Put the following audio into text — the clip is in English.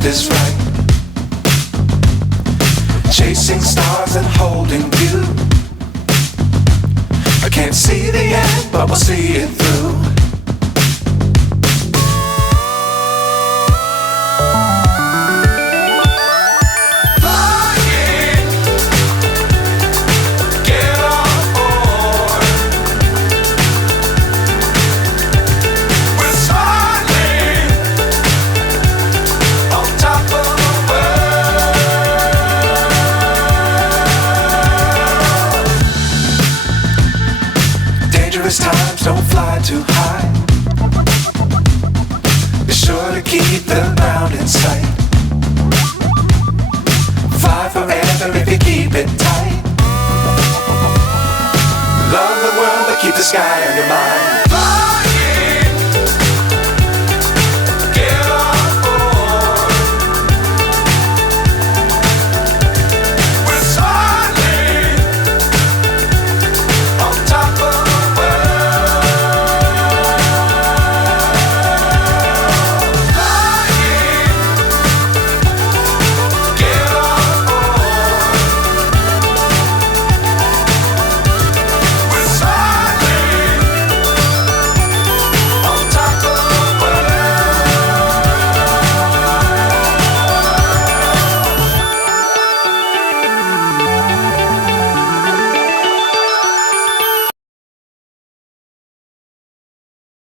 left is right. Chasing stars and holding you. I can't see the end, but we'll see it through. Times don't fly too high. Be sure to keep the ground in sight. Fly forever if you keep it tight. Love the world but keep the sky on your mind.